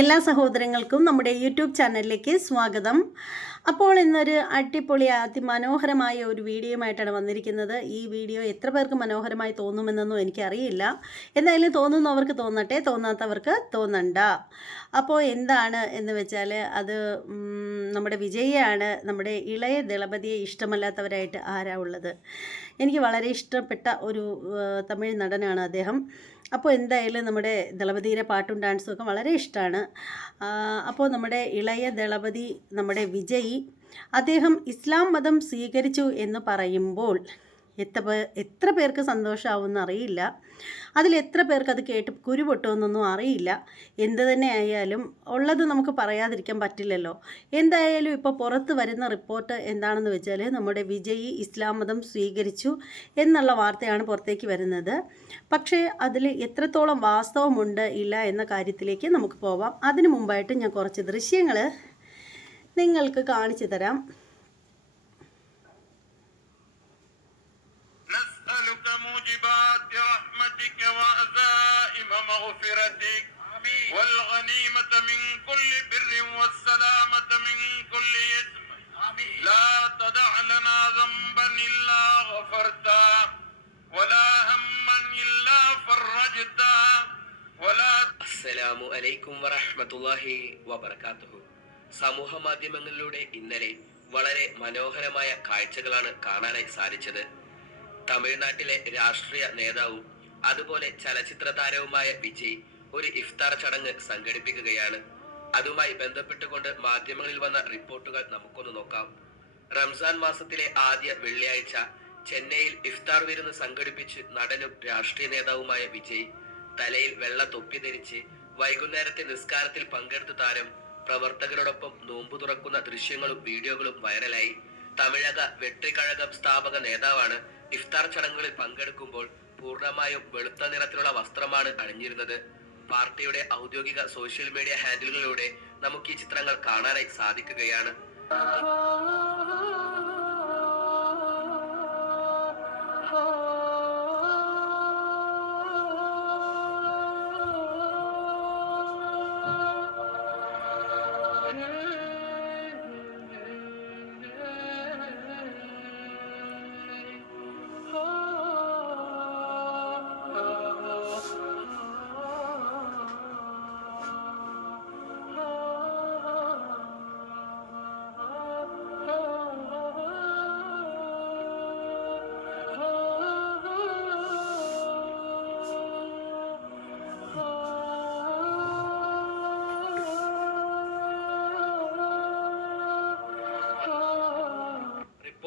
എല്ലാ സഹോദരങ്ങൾക്കും നമ്മുടെ യൂട്യൂബ് ചാനലിലേക്ക് സ്വാഗതം. അപ്പോൾ ഇന്നൊരു അടിപൊളി അതിമനോഹരമായ ഒരു വീഡിയോയുമായിട്ടാണ് വന്നിരിക്കുന്നത്. ഈ വീഡിയോ എത്ര പേർക്ക് മനോഹരമായി തോന്നുമെന്നൊന്നും എനിക്കറിയില്ല. എന്തായാലും തോന്നുന്നവർക്ക് തോന്നട്ടെ തോന്നാത്തവർക്ക് തോന്നണ്ട. അപ്പോൾ എന്താണ് എന്ന് വെച്ചാൽ അത് നമ്മുടെ വിജയയാണ് നമ്മുടെ ഇളയ ദളപതിയെ ഇഷ്ടമല്ലാത്തവരായിട്ട് ആരാ ഉള്ളത്? എനിക്ക് വളരെ ഇഷ്ടപ്പെട്ട ഒരു തമിഴ് നടനാണ് അദ്ദേഹം. അപ്പോൾ എന്തായാലും നമ്മുടെ ദളപതിയുടെ പാട്ടും ഡാൻസും ഒക്കെ വളരെ ഇഷ്ടമാണ്. അപ്പോൾ നമ്മുടെ ഇളയ ദളപതി നമ്മുടെ വിജയ് അദ്ദേഹം ഇസ്ലാം മതം സ്വീകരിച്ചു എന്ന് പറയുമ്പോൾ എത്ര പേർ എത്ര പേർക്ക് സന്തോഷമാവുമെന്ന് അറിയില്ല. അതിൽ എത്ര പേർക്ക് അത് കേട്ട് കുരുപൊട്ടുമെന്നൊന്നും അറിയില്ല. എന്ത് തന്നെ ആയാലും ഉള്ളത് നമുക്ക് പറയാതിരിക്കാൻ പറ്റില്ലല്ലോ. എന്തായാലും ഇപ്പോൾ പുറത്ത് വരുന്ന റിപ്പോർട്ട് എന്താണെന്ന് വെച്ചാൽ നമ്മുടെ വിജയ് ഇസ്ലാം മതം സ്വീകരിച്ചു എന്നുള്ള വാർത്തയാണ് പുറത്തേക്ക് വരുന്നത്. പക്ഷേ അതിൽ എത്രത്തോളം വാസ്തവമുണ്ട് ഇല്ല എന്ന കാര്യത്തിലേക്ക് നമുക്ക് പോവാം. അതിനു മുമ്പായിട്ട് ഞാൻ കുറച്ച് ദൃശ്യങ്ങൾ നിങ്ങൾക്ക് കാണിച്ചു തരാം. موجبات رحمتك وعزائم مغفرتك والغنيمة من كل بر والسلامة من كل إثم لا تدع لنا ذنبا إلا غفرته ولا هما إلا فرجته ولا അസ്സലാമു അലൈക്കും വറഹ്മത്തുള്ളാഹി വബർക്കാത്തുഹു സമൂഹ മാധ്യമങ്ങളിലൂടെ ഇന്നലെ വളരെ മനോഹരമായ കാഴ്ചകളാണ് കാണാനായി സാധിച്ചത് തമിഴ്നാട്ടിലെ രാഷ്ട്രീയ നേതാവും അതുപോലെ ചലച്ചിത്ര താരവുമായ വിജയ് ഒരു ഇഫ്താർ ചടങ്ങ് സംഘടിപ്പിക്കുകയാണ്. അതുമായി ബന്ധപ്പെട്ടുകൊണ്ട് മാധ്യമങ്ങളിൽ വന്ന റിപ്പോർട്ടുകൾ നമുക്കൊന്ന് നോക്കാം. റംസാൻ മാസത്തിലെ ആദ്യ വെള്ളിയാഴ്ച ചെന്നൈയിൽ ഇഫ്താർ വിരുന്ന് സംഘടിപ്പിച്ച് നടനും രാഷ്ട്രീയ നേതാവുമായ വിജയ് തലയിൽ വെള്ള തൊപ്പി ധരിച്ച് വൈകുന്നേരത്തെ നിസ്കാരത്തിൽ പങ്കെടുത്ത താരം പ്രവർത്തകരോടൊപ്പം നോമ്പു തുറക്കുന്ന ദൃശ്യങ്ങളും വീഡിയോകളും വൈറലായി. തമിഴക വെട്ടിക്കഴകം സ്ഥാപക നേതാവാണ് ഇഫ്താർ ചടങ്ങുകളിൽ പങ്കെടുക്കുമ്പോൾ പൂർണമായും വെളുത്ത നിറത്തിലുള്ള വസ്ത്രമാണ് അണിഞ്ഞിരുന്നത്. പാർട്ടിയുടെ ഔദ്യോഗിക സോഷ്യൽ മീഡിയ ഹാൻഡിലുകളിലൂടെ നമുക്ക് ഈ ചിത്രങ്ങൾ കാണാനായി സാധിക്കുകയാണ്.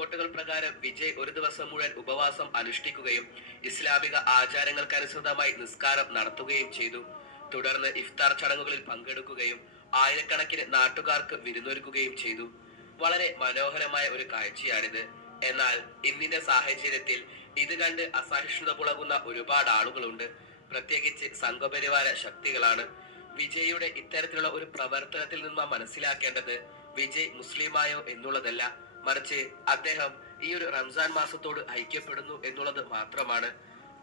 റിപ്പോർട്ടുകൾ പ്രകാരം വിജയ് ഒരു ദിവസം മുഴുവൻ ഉപവാസം അനുഷ്ഠിക്കുകയും ഇസ്ലാമിക ആചാരങ്ങൾക്കനുസൃതമായി നിസ്കാരം നടത്തുകയും ചെയ്തു. തുടർന്ന് ഇഫ്താർ ചടങ്ങുകളിൽ പങ്കെടുക്കുകയും ആയിരക്കണക്കിന് നാട്ടുകാർക്ക് വിരുന്നൊരുക്കുകയും ചെയ്തു. വളരെ മനോഹരമായ ഒരു കാഴ്ചയാണിത്. എന്നാൽ ഇന്നിന്റെ സാഹചര്യത്തിൽ ഇത് കണ്ട് അസഹിഷ്ണുത പുളകുന്ന ഒരുപാട് ആളുകളുണ്ട്. പ്രത്യേകിച്ച് സംഘപരിവാര ശക്തികളാണ്. വിജയുടെ ഇത്തരത്തിലുള്ള ഒരു പ്രവർത്തനത്തിൽ നിന്ന് മനസ്സിലാക്കേണ്ടത് വിജയ് മുസ്ലിമായോ എന്നുള്ളതല്ല. മറിച്ച് അദ്ദേഹം ഈ ഒരു റംസാൻ മാസത്തോട് ഐക്യപ്പെടുന്നു എന്നുള്ളത് മാത്രമാണ്.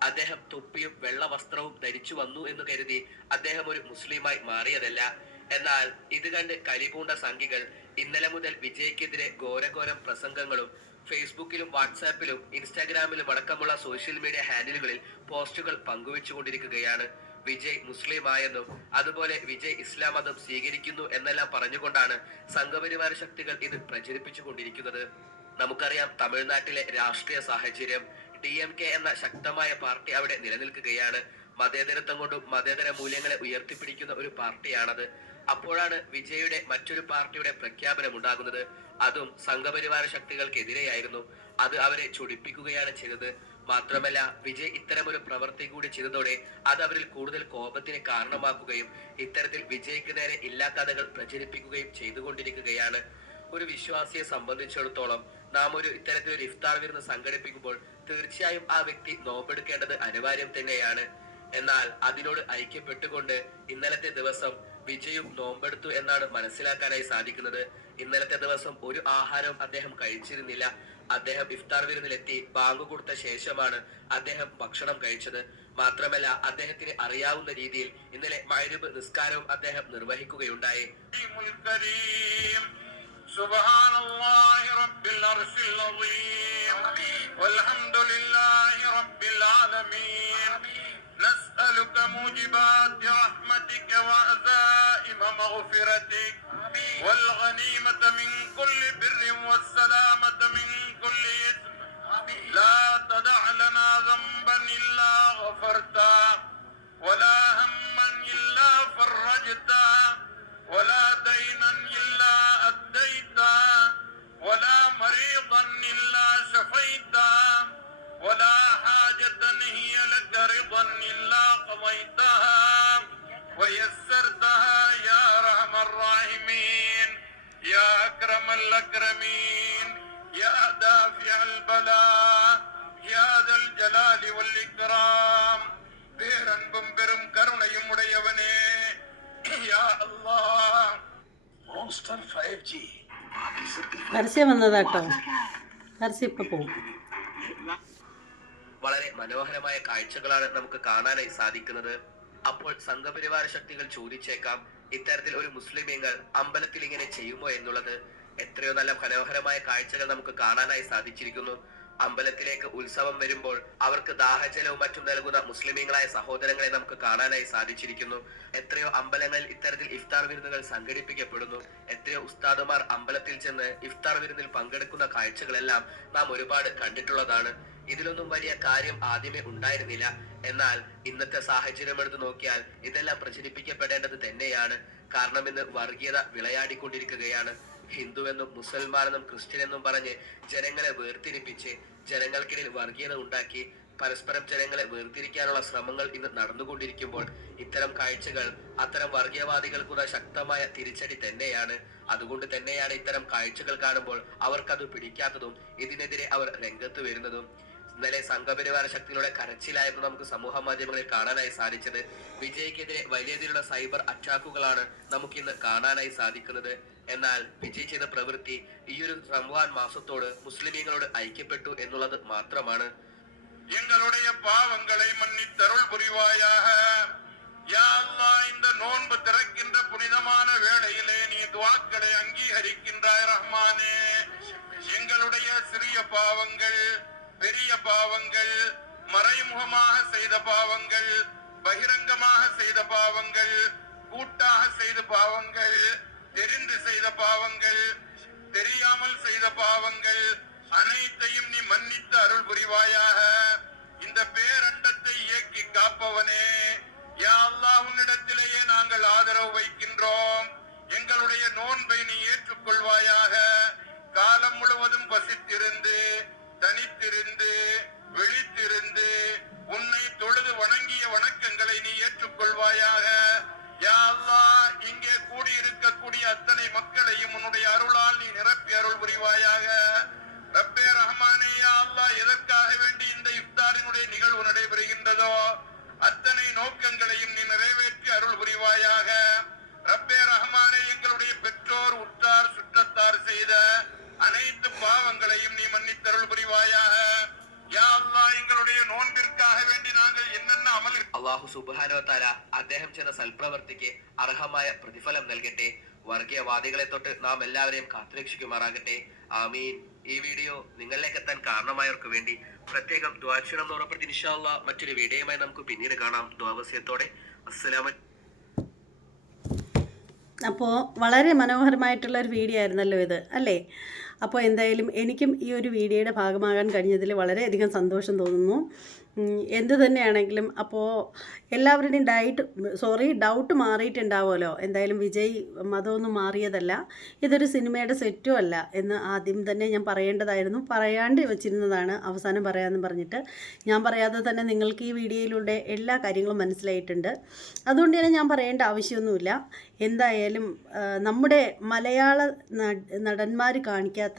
അദ്ദേഹം തൊപ്പിയും വെള്ള വസ്ത്രവും ധരിച്ചു വന്നു എന്ന് കരുതി അദ്ദേഹം ഒരു മുസ്ലിമായി മാറിയതല്ല. എന്നാൽ ഇത് കണ്ട് കലിപൂണ്ട സംഘികൾ ഇന്നലെ മുതൽ വിജയ്ക്കെതിരെ ഘോരഘോരം പ്രസംഗങ്ങളും ഫേസ്ബുക്കിലും വാട്സാപ്പിലും ഇൻസ്റ്റാഗ്രാമിലും അടക്കമുള്ള സോഷ്യൽ മീഡിയ ഹാൻഡിലുകളിൽ പോസ്റ്റുകൾ പങ്കുവെച്ചുകൊണ്ടിരിക്കുകയാണ്. വിജയ് മുസ്ലിമായെന്നും അതുപോലെ വിജയ് ഇസ്ലാം മതം സ്വീകരിക്കുന്നു എന്നെല്ലാം പറഞ്ഞുകൊണ്ടാണ് സംഘപരിവാര ശക്തികൾ ഇത് പ്രചരിപ്പിച്ചുകൊണ്ടിരിക്കുന്നത്. നമുക്കറിയാം തമിഴ്നാട്ടിലെ രാഷ്ട്രീയ സാഹചര്യം. ഡി എം കെ എന്ന ശക്തമായ പാർട്ടി അവിടെ നിലനിൽക്കുകയാണ്. മതേതരത്വം കൊണ്ടും മതേതര മൂല്യങ്ങളെ ഉയർത്തിപ്പിടിക്കുന്ന ഒരു പാർട്ടിയാണത്. അപ്പോഴാണ് വിജയുടെ മറ്റൊരു പാർട്ടിയുടെ പ്രഖ്യാപനം ഉണ്ടാകുന്നത്. അതും സംഘപരിവാര ശക്തികൾക്കെതിരെയായിരുന്നു. അത് അവരെ ചൊടിപ്പിക്കുകയാണ് ചെയ്തത്. മാത്രമല്ല വിജയ് ഇത്തരമൊരു പ്രവൃത്തി കൂടി ചെയ്തതോടെ അത് അവരിൽ കൂടുതൽ കോപത്തിന് കാരണമാക്കുകയും ഇത്തരത്തിൽ വിജയ്ക്ക് നേരെ ഇല്ലാക്കഥകൾ പ്രചരിപ്പിക്കുകയും ചെയ്തുകൊണ്ടിരിക്കുകയാണ്. ഒരു വിശ്വാസിയെ സംബന്ധിച്ചിടത്തോളം നാം ഒരു ഇത്തരത്തിലൊരു ഇഫ്താർ വിരുന്ന് സംഘടിപ്പിക്കുമ്പോൾ തീർച്ചയായും ആ വ്യക്തി നോമ്പെടുക്കേണ്ടത് അനിവാര്യം തന്നെയാണ്. എന്നാൽ അതിനോട് ഐക്യപ്പെട്ടുകൊണ്ട് ഇന്നലത്തെ ദിവസം വിജയും നോമ്പെടുത്തു എന്നാണ് മനസ്സിലാക്കാനായി സാധിക്കുന്നത്. ഇന്നലത്തെ ദിവസം ഒരു ആഹാരവും അദ്ദേഹം കഴിച്ചിരുന്നില്ല അദ്ദേഹം ഇഫ്താർ വിരുന്നിലെത്തി ബാങ്ക് കൊടുത്ത ശേഷമാണ് അദ്ദേഹം ഭക്ഷണം കഴിച്ചത് മാത്രമല്ല അദ്ദേഹത്തിന് അറിയാവുന്ന രീതിയിൽ ഇന്നലെ മൈരബ് നിസ്കാരവും അദ്ദേഹം നിർവഹിക്കുകയുണ്ടായി الكريم سبحان الله رب العرش العظيم والحمد لله رب العالمين نسألك موجبات رحمتك وعزائم مغفرتك والغنيمة من كل بر والسلامة من كل إثم. لا تدع لنا ذنبا إلا غفرته ولا هما إلا فرجته ولا دينا إلا أديته ولا مريضا إلا شفيته ولا حاجة هي لك رضا إلا قضيتها. ويسرتها أكرم الأكرمين يا دافع البلاء يا ذا الجلال والإكرام பேரன்பும் பெரும் கருணையும் உடையவனே யா அல்லாஹ் Monster 5G. പരസ്യം വന്നതാട്ടോ പരസ്യം ഇപ്പം പോവും വളരെ മനോഹരമായ കാഴ്ചകളാണ് നമുക്ക് കാണാനായി സാധിക്കുന്നത് അപ്പോൾ സംഘപരിവാര ശക്തികൾ ചോദിച്ചേക്കാം ഇത്തരത്തിൽ ഒരു മുസ്ലിമീങ്ങൾ അമ്പലത്തിൽ ഇങ്ങനെ ചെയ്യുമോ എന്നുള്ളത് എത്രയോ നല്ല മനോഹരമായ കാഴ്ചകൾ നമുക്ക് കാണാനായി സാധിച്ചിരിക്കുന്നു. അമ്പലത്തിലേക്ക് ഉത്സവം വരുമ്പോൾ അവർക്ക് ദാഹജലവും മറ്റും നൽകുന്ന മുസ്ലിമീങ്ങളായ സഹോദരങ്ങളെ നമുക്ക് കാണാനായി സാധിച്ചിരിക്കുന്നു. എത്രയോ അമ്പലങ്ങളിൽ ഇത്തരത്തിൽ ഇഫ്താർ വിരുന്നുകൾ സംഘടിപ്പിക്കപ്പെടുന്നു. എത്രയോ ഉസ്താദുമാർ അമ്പലത്തിൽ ചെന്ന് ഇഫ്താർ വിരുന്നിൽ പങ്കെടുക്കുന്ന കാഴ്ചകളെല്ലാം നാം ഒരുപാട് കണ്ടിട്ടുള്ളതാണ്. ഇതിലൊന്നും വലിയ കാര്യം ആദ്യമേ ഉണ്ടായിരുന്നില്ല. എന്നാൽ ഇന്നത്തെ സാഹചര്യം എടുത്തു നോക്കിയാൽ ഇതെല്ലാം പ്രചരിപ്പിക്കപ്പെടേണ്ടത് തന്നെയാണ്. കാരണം ഇന്ന് വർഗീയത വിളയാടിക്കൊണ്ടിരിക്കുകയാണ്. ഹിന്ദുവെന്നും മുസൽമാനെന്നും ക്രിസ്ത്യനെന്നും പറഞ്ഞ് ജനങ്ങളെ വേർതിരിപ്പിച്ച് ജനങ്ങൾക്കിടയിൽ വർഗീയത ഉണ്ടാക്കി പരസ്പരം ജനങ്ങളെ വേർതിരിക്കാനുള്ള ശ്രമങ്ങൾ ഇന്ന് നടന്നുകൊണ്ടിരിക്കുമ്പോൾ ഇത്തരം കാഴ്ചകൾ അത്തരം വർഗീയവാദികൾക്കുള്ള ശക്തമായ തിരിച്ചടി തന്നെയാണ്. അതുകൊണ്ട് തന്നെയാണ് ഇത്തരം കാഴ്ചകൾ കാണുമ്പോൾ അവർക്കത് പിടിക്കാത്തതും ഇതിനെതിരെ അവർ രംഗത്ത് വരുന്നതും. ഇന്നലെ സംഘപരിവാര ശക്തികളുടെ കരച്ചിലായിരുന്നു നമുക്ക് സമൂഹ മാധ്യമങ്ങളിൽ കാണാനായി സാധിച്ചത് വിജയ്ക്കെതിരെ വലിയ രീതിയിലുള്ള സൈബർ അറ്റാക്കുകളാണ് നമുക്കിന്ന് കാണാനായി സാധിക്കുന്നത് എന്നാൽ വിജയ് ചെയ്ത പ്രവൃത്തി ഈ ഒരു റംവാൻ മാസത്തോട് മുസ്ലിമീങ്ങളോട് ഐക്യപ്പെട്ടു എന്നുള്ളത് മാത്രമാണ് எங்களுடைய பாவங்களை மன்னித்தருள் புரிவாயாக யா அல்லாஹ் இந்த நோன்பு திறக்கின்ற புனிதமான வேளையிலே நீ துவாக்களை அங்கீகரிக்கின்றாய் ரஹ்மானே எங்களுடைய சிறிய பாவங்கள் பெரிய பாவங்கள் மறைமுகமாக செய்த பாவங்கள் பகிரங்கமாக செய்த பாவங்கள் கூட்டாக செய்த பாவங்கள் தெரிந்து செய்த பாவங்கள் தெரியாமல் செய்த பாவங்கள் அனைத்தையும் நீ மன்னித்து அருள் புரிவாயாக. இந்த பேரண்டத்தை இயக்கி காப்பவனே. யா அல்லாஹ் உன்னிடத்திலேயே நாங்கள் ஆதரவு வைக்கின்றோம். எங்களுடைய நோன்பை நீ ஏற்றுக்கொள்வாயாக. காலம் முழுவதும் பசித்திருந்து தனித்திருந்து விழித்திருந்து உன்னை தொழுது வணங்கிய வணக்கங்களை நீ ஏற்றுக்கொள்வாயாக. யா இங்கே கூடியிருக்கக்கூடிய அத்தனை மக்களையும் உன்னுடைய அருளால் நீ நிரப்பி அருள் புரிவாயாக. ரப்பே ரஹ்மானே யா அல்லாஹ் எதற்காக வேண்டி இந்த இஃப்தாரினுடைய நிகழ்வு நடைபெறுகின்றதோ அத்தனை நோக்கங்களையும் நீ நிறைவேற்றி அருள் புரிவாயாக. ரப்பே ரஹ்மானே எங்களுடைய பெற்றோர் உற்றார் சுற்றத்தார் செய்த பாவங்களையும் நீ மன்னித்தருள் புரிவாயாக யா அல்லாஹ் எங்களுடைய நோன்பிற்காக வேண்டி நாங்கள் என்னென்ன அமல் അള്ളാഹു സുബാനോ താര അദ്ദേഹം ചെയ്ത സൽപ്രവർത്തിക്ക് അർഹമായ പ്രതിഫലം നൽകട്ടെ വർഗീയവാദികളെ തൊട്ട് നാം എല്ലാവരെയും കാത്തുരക്ഷിക്കുമാറാകട്ടെ ആമീൻ ഈ വീഡിയോ നിങ്ങളിലേക്ക് എത്താൻ കാരണമായവർക്ക് വേണ്ടി പ്രത്യേകം ദ്വാക്ഷണം എന്ന് ഉറപ്പെടുത്തി ഇൻഷാല്ല മറ്റൊരു വീഡിയോയുമായി നമുക്ക് പിന്നീട് കാണാം ദ്വാവസ്യത്തോടെ അസ്സലാമ അപ്പോൾ വളരെ മനോഹരമായിട്ടുള്ള ഒരു വീഡിയോ ആയിരുന്നല്ലോ ഇത് അല്ലേ അപ്പോൾ എന്തായാലും എനിക്കും ഈ ഒരു വീഡിയോയുടെ ഭാഗമാകാൻ കഴിഞ്ഞതിൽ വളരെയധികം സന്തോഷം തോന്നുന്നു. എന്ത് തന്നെയാണെങ്കിലും അപ്പോൾ എല്ലാവരുടെയും ഡയറ്റ് സോറി ഡൗട്ട് മാറിയിട്ടുണ്ടാവുമല്ലോ. എന്തായാലും വിജയ് മതമൊന്നും മാറിയതല്ല. ഇതൊരു സിനിമയുടെ സെറ്റും അല്ല എന്ന് ആദ്യം തന്നെ ഞാൻ പറയേണ്ടതായിരുന്നു. പറയാണ്ട് വെച്ചിരുന്നതാണ് അവസാനം പറയാമെന്ന് പറഞ്ഞിട്ട്. ഞാൻ പറയാതെ തന്നെ നിങ്ങൾക്ക് ഈ വീഡിയോയിലൂടെ എല്ലാ കാര്യങ്ങളും മനസ്സിലായിട്ടുണ്ട്. അതുകൊണ്ട് തന്നെ ഞാൻ പറയേണ്ട ആവശ്യമൊന്നുമില്ല. എന്തായാലും നമ്മുടെ മലയാള നടന്മാർ കാണിക്കാത്ത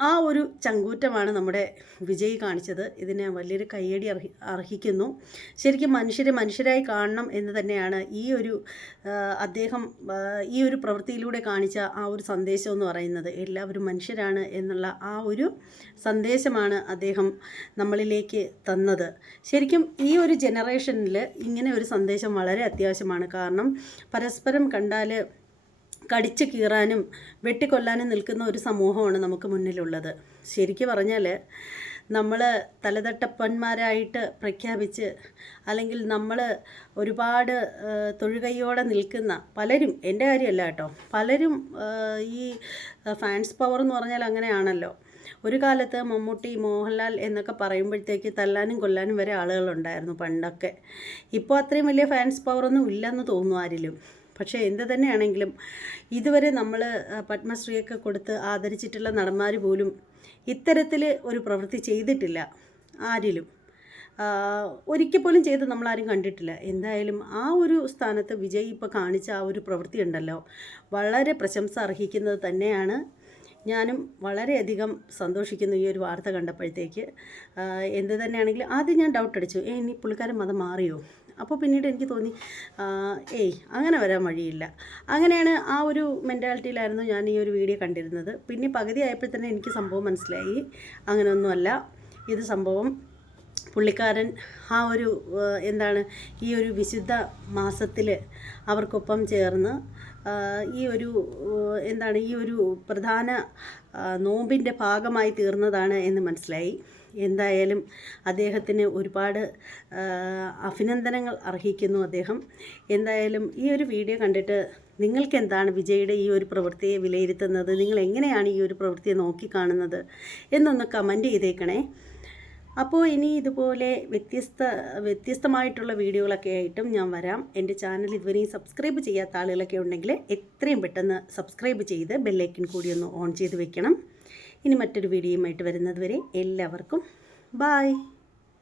ആ ഒരു ചങ്കൂറ്റമാണ് നമ്മുടെ വിജയ് കാണിച്ചത്. ഇതിന് വലിയൊരു കയ്യടി അർഹി അർഹിക്കുന്നു. ശരിക്കും മനുഷ്യരെ മനുഷ്യരായി കാണണം എന്ന് തന്നെയാണ് ഈ ഒരു അദ്ദേഹം ഈ ഒരു പ്രവൃത്തിയിലൂടെ കാണിച്ച ആ ഒരു സന്ദേശം എന്ന് പറയുന്നത്. എല്ലാവരും മനുഷ്യരാണ് എന്നുള്ള ആ ഒരു സന്ദേശമാണ് അദ്ദേഹം നമ്മളിലേക്ക് തന്നത്. ശരിക്കും ഈ ഒരു ജനറേഷനിൽ ഇങ്ങനെ ഒരു സന്ദേശം വളരെ അത്യാവശ്യമാണ്. കാരണം പരസ്പരം കണ്ടാൽ കടിച്ചു കീറാനും വെട്ടിക്കൊല്ലാനും നിൽക്കുന്ന ഒരു സമൂഹമാണ് നമുക്ക് മുന്നിലുള്ളത്. ശരിക്കു പറഞ്ഞാൽ നമ്മൾ തലതട്ടപ്പന്മാരായിട്ട് പ്രഖ്യാപിച്ച് അല്ലെങ്കിൽ നമ്മൾ ഒരുപാട് തൊഴുകൈയോടെ നിൽക്കുന്ന പലരും എന്റെ കാര്യമല്ല കേട്ടോ പലരും ഈ ഫാൻസ് പവർ എന്ന് പറഞ്ഞാൽ അങ്ങനെയാണല്ലോ. ഒരു കാലത്ത് മമ്മൂട്ടി മോഹൻലാൽ എന്നൊക്കെ പറയുമ്പോഴത്തേക്ക് തല്ലാനും കൊല്ലാനും വരെ ആളുകളുണ്ടായിരുന്നു പണ്ടൊക്കെ. ഇപ്പോൾ അത്രയും വലിയ ഫാൻസ് പവറൊന്നും ഇല്ലെന്ന് തോന്നുന്നു ആരിലും. പക്ഷേ എന്ത് തന്നെയാണെങ്കിലും ഇതുവരെ നമ്മൾ പത്മശ്രീയൊക്കെ കൊടുത്ത് ആദരിച്ചിട്ടുള്ള നടന്മാർ പോലും ഇത്തരത്തിൽ ഒരു പ്രവൃത്തി ചെയ്തിട്ടില്ല ആരിലും. ഒരിക്കൽ പോലും ചെയ്ത് നമ്മളാരും കണ്ടിട്ടില്ല. എന്തായാലും ആ ഒരു സ്ഥാനത്ത് വിജയ് ഇപ്പോൾ കാണിച്ച ആ ഒരു പ്രവൃത്തി ഉണ്ടല്ലോ. വളരെ പ്രശംസ അർഹിക്കുന്നത് തന്നെയാണ്. ഞാനും വളരെയധികം സന്തോഷിക്കുന്നു ഈ ഒരു വാർത്ത കണ്ടപ്പോഴത്തേക്ക്. എന്ത് തന്നെയാണെങ്കിലും ആദ്യം ഞാൻ ഡൗട്ട് അടിച്ചു. ഏ ഇനി പുള്ളിക്കാരൻ മതം മാറിയോ? അപ്പോൾ പിന്നീട് എനിക്ക് തോന്നി ഏയ് അങ്ങനെ വരാൻ വഴിയില്ല. അങ്ങനെയാണ് ആ ഒരു മെന്റാലിറ്റിയിലായിരുന്നു ഞാൻ ഈ ഒരു വീഡിയോ കണ്ടിരുന്നത്. പിന്നെ പകുതി ആയപ്പോൾ തന്നെ എനിക്ക് സംഭവം മനസ്സിലായി. അങ്ങനെയൊന്നുമല്ല. ഇത് സംഭവം പുള്ളിക്കാരൻ ആ ഒരു എന്താണ് ഈ ഒരു വിശുദ്ധ മാസത്തിൽ അവർക്കൊപ്പം ചേർന്ന് ഈ ഒരു എന്താണ് ഈ ഒരു പ്രധാന നോമ്പിന്റെ ഭാഗമായി തീർന്നതാണ് എന്ന് മനസ്സിലായി. എന്തായാലും അദ്ദേഹത്തിന് ഒരുപാട് അഭിനന്ദനങ്ങൾ അർഹിക്കുന്നു അദ്ദേഹം. എന്തായാലും ഈ ഒരു വീഡിയോ കണ്ടിട്ട് നിങ്ങൾക്ക് എന്താണ് വിജയുടെ ഈ ഒരു പ്രവൃത്തിയെ വിലയിരുത്തുന്നത്? നിങ്ങൾ എങ്ങനെയാണ് ഈ ഒരു പ്രവൃത്തിയെ നോക്കിക്കാണുന്നത്? എന്നൊന്ന് കമന്റ് ചെയ്തേക്കണേ. അപ്പോൾ ഇനി ഇതുപോലെ വ്യത്യസ്ത വ്യത്യസ്തമായിട്ടുള്ള വീഡിയോകളൊക്കെ ആയിട്ടും ഞാൻ വരാം. എന്റെ ചാനൽ ഇതുവരെയും സബ്സ്ക്രൈബ് ചെയ്യാത്ത ആളുകളൊക്കെ ഉണ്ടെങ്കിൽ എത്രയും പെട്ടെന്ന് സബ്സ്ക്രൈബ് ചെയ്ത് ബെല്ലൈക്കൻ കൂടി ഒന്ന് ഓൺ ചെയ്ത് വെക്കണം. ഇനി മറ്റൊരു വീഡിയോയുമായിട്ട് വരുന്നത് വരെ എല്ലാവർക്കും ബായ്